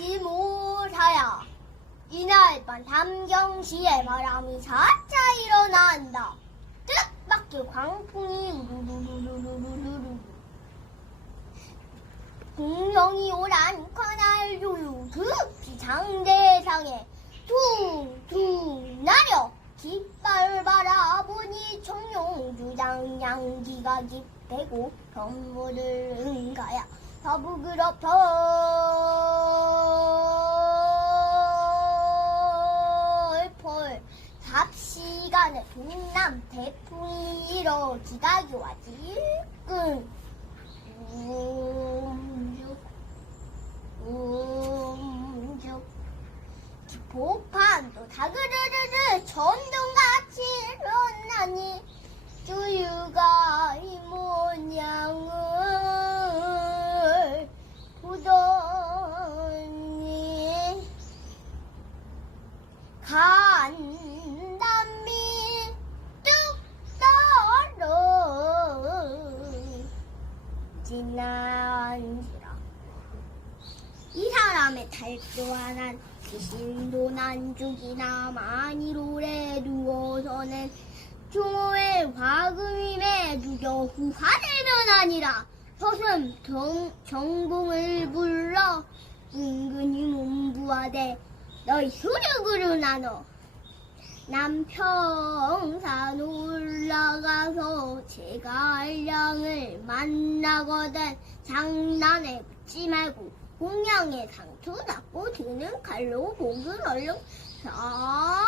잊지 못하야 이날 밤 담경시에 바람이 사차 일어난다. 뜻밖의 광풍이 우르르르르르르르. 공룡이 오란 관할 조유 급히 장대상에 퉁퉁 나려 깃발 바라보니 청룡 주장 양기가 깃대고 경무를 응가야 더부그럽 동남 태풍이 일어 기다기와 질끈 움죽 움죽. 기포판도 다그르르르 전동같이 일어나니. 주유가 지난지라 이 사람의 탈주하난 귀신도 난 죽이나 많이 롤에 누워서는 중호의 화금임에 누겨 후화되는 아니라 서슴 정, 정봉을 불러 은근히 몸부하되 너희 수륙으로 나눠 남평산 올라가서 제가 알량을 만나거든 장난에 붙지 말고 공양에 상처 났고 드는 칼로 목을 얼른 사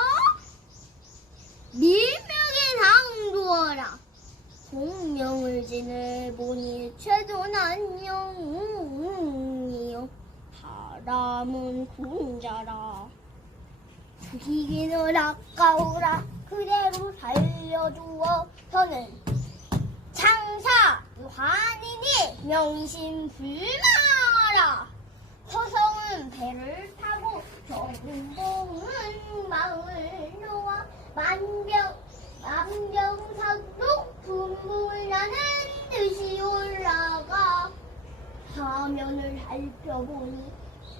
밀명에 상두어라. 공명을 지내보니 최돈 안녕이요. 사람은 군자라. 죽이기는 아까우라. 그대로 살려주어. 저는 창사 유한이니 명심불마하라. 서성은 배를 타고 정봉은 마을 놓아 만병 만병사로 분부를 나는 듯이 올라가. 화면을 살펴보니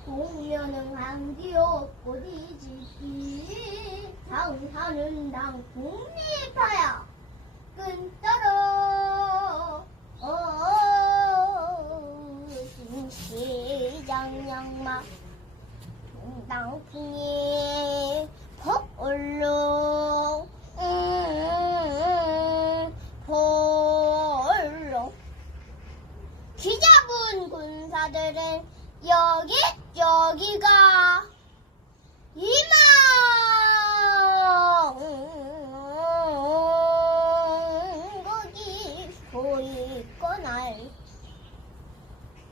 공면은 한기 없고 뒤집기. 장사는 당 국립 김시장 양마. 동당풍이 펄렁 음, 펄렁 기잡은 군사들은 여기 여기가